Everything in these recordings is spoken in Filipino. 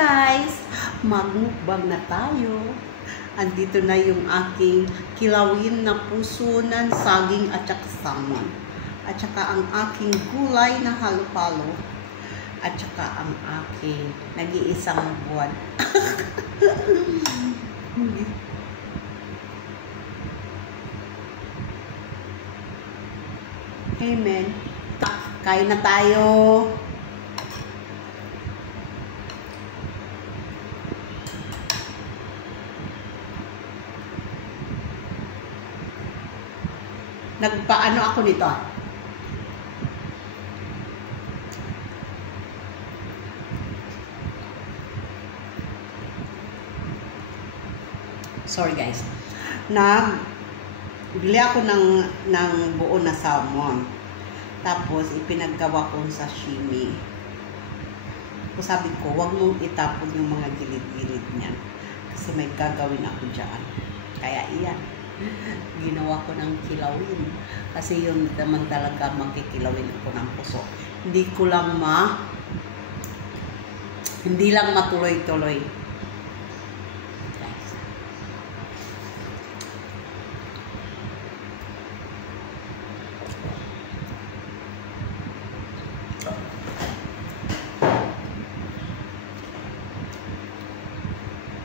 guys! Magmukbang na tayo. Andito na yung aking kilawin na puso ng saging at saka salmon. At saka ang aking gulay na halo-halo. At saka ang aking nag-iisang buwan. Amen. Kain na tayo. Nagpaano ako nito. Sorry guys. Bili ako ng buo na salmon. Tapos ipinaggawa ko sa sashimi. So, sabi ko, wag mong itapon yung mga gilid-gilid niyan. Kasi may gagawin ako dyan. Kaya iyan. Ginawa ko ng kilawin. Kasi yun naman talaga magkikilawin ako ng puso. Hindi lang matuloy-tuloy. Guys.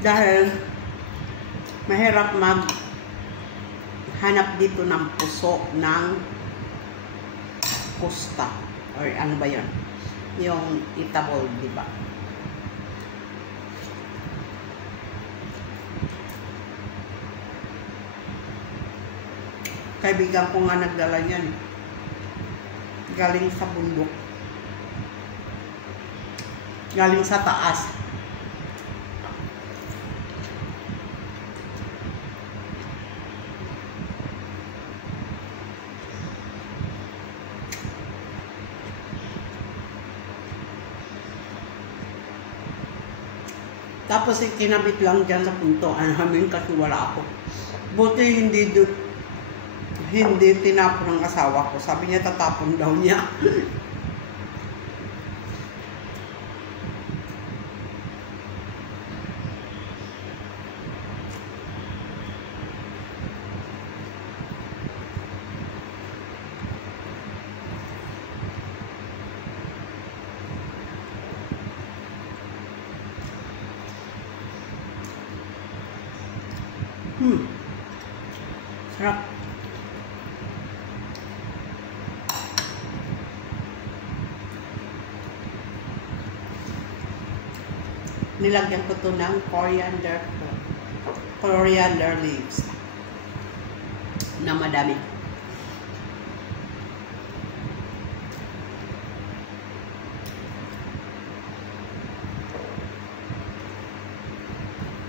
Dahil mahirap hanap dito ng puso ng kusta or ano ba yun, yung eatable, di ba? Kaibigan ko nga nagdala niyan, galing sa bundok, galing sa taas. Tapos kinabit lang dyan sa puntoan namin kasi wala ako. Buti hindi tinapon ng asawa ko. Sabi niya tatapon daw niya. Sarap. Nilagyan ko to ng coriander leaves na madami.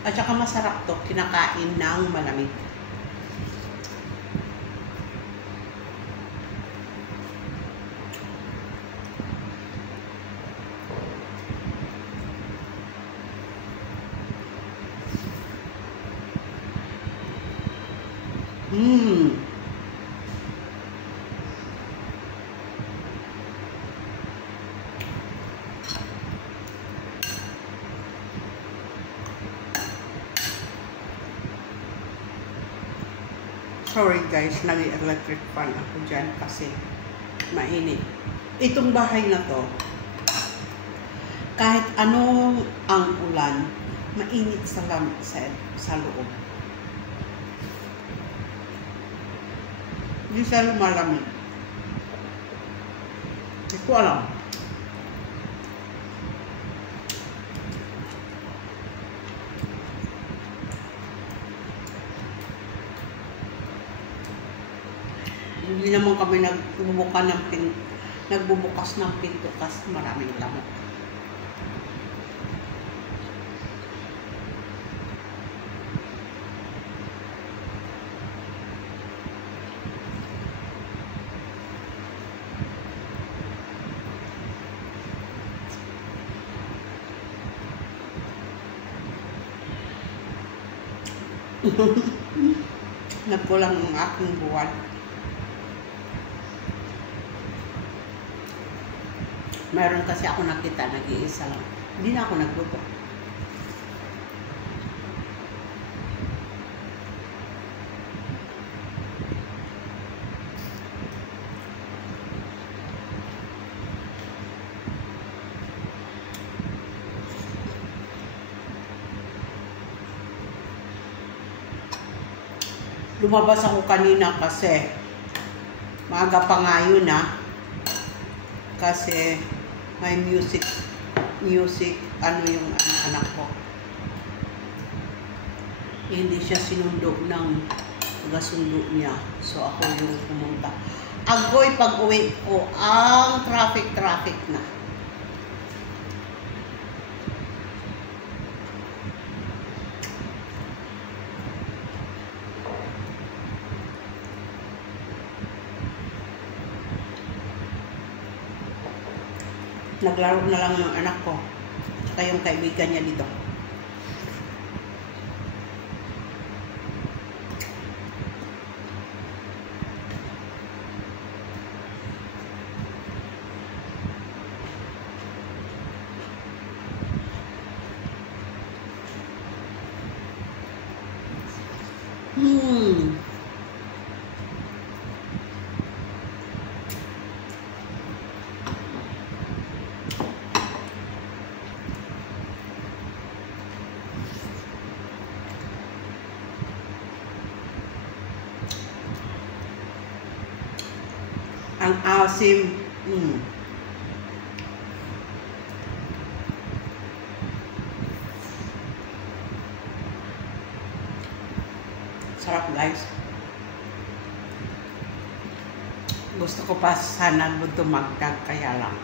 At saka masarap to kinakain ng malamig. Sorry guys, nag-electric fan ako dyan kasi mainit. Itong bahay na to, kahit anong ang ulan, mainit sa loob. Hindi siya lumalamig. Hindi ko alam. Hindi naman kami nagbubukas ng pinto kasi maraming lamok. Nagkulang ang aking buwan. Meron kasi ako nakita, nag-iisa lang. Hindi na ako nagluto. Lumabas ako kanina kasi maaga pa nga yun kasi may music ano yung anak ko. Hindi siya sinundo ng pagasundo niya. So ako yung pumunta. Agoy pag uwi ko, ang traffic na. Naglaro na lang ng anak ko. Saka yung kaibigan niya dito. Ang asim. Sarap, guys. Gusto ko pa sana dumagdag, kaya lang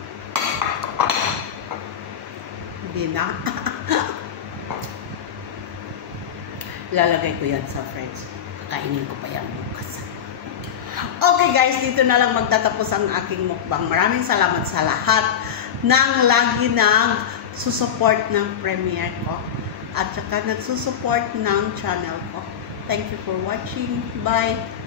hindi na. Lalagay ko yan sa fridge. Kakainin ko pa yan bukas. Okay guys, dito na lang magtatapos ang aking mukbang. Maraming salamat sa lahat ng lagi nagsusupport ng premiere ko at saka nagsusupport ng channel ko. Thank you for watching. Bye!